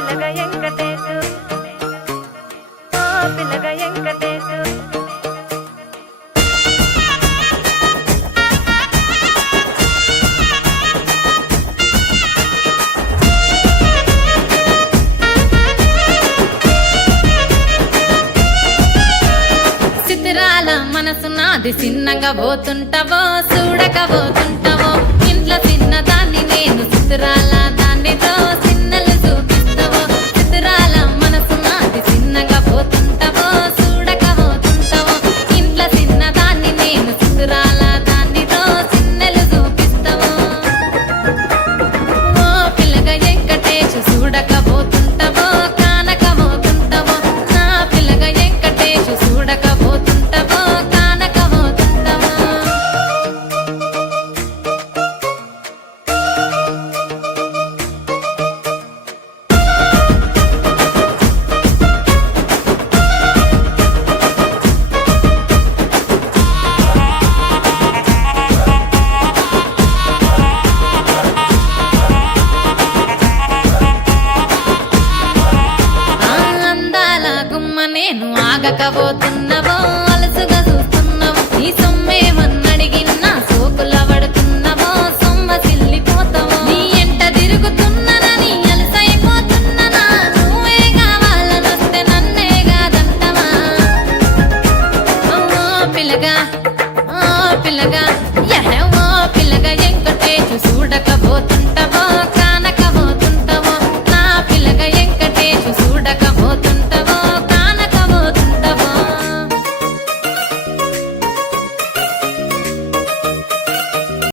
పిల్లగ వెంకటేశు ఓ పిల్లగ వెంకటేశు సిద్ధిరాల మనసు నాది చిన్నగా పోతుంటావో చూడక పోతుంటావో ఇంట్లో చిన్నదాన్ని నేను సిద్ధిరాల దానితో చిన్నలు చూపిస్తావో సిద్ధిరాల మనసు నాది చిన్నగా పోతుంటావో చూడక పోతుంటావో ఇంట్లో చిన్నదాన్ని నేను సిద్ధిరాల దానితో చిన్నలు చూపిస్తావో ఓ పిల్లగా వెంకటేశు చూడక పోతుంటావో కానక పోతుంటావో నా పిల్లగా వెంకటేశు చూడక పోతుంటావో కానక పోతుంటావో అందాల గుమ్మ నేను ఆగకపో